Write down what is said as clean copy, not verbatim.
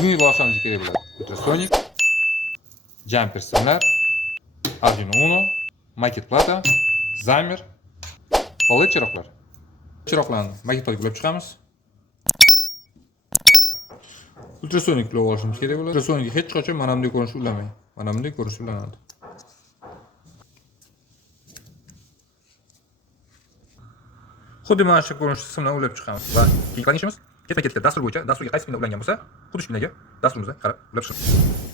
Bugungi boshlamamizga kerak bo'ladi. Ultrasonik, jumper simlar, Arduino Uno, maket plata, zamer, LED chiroqlar. Chiroqlarni maketga ulab chiqamiz. Ultrasonik ulab olishimiz kerak bo'ladi. Ultrasonikni hech qachon mana bunday ko'rinishda ulamang. Mana bunday ko'rinishda ulanadi. Xuddi mana shu ko'rinishda simlarni ulab chiqamiz va keyingi ishimiz ketma-ketga dastur bo'yicha, dasturga qaysi pinda ulangan bo'lsa, xuddi shu pindaga dasturimizga qarab ulab chiqamiz.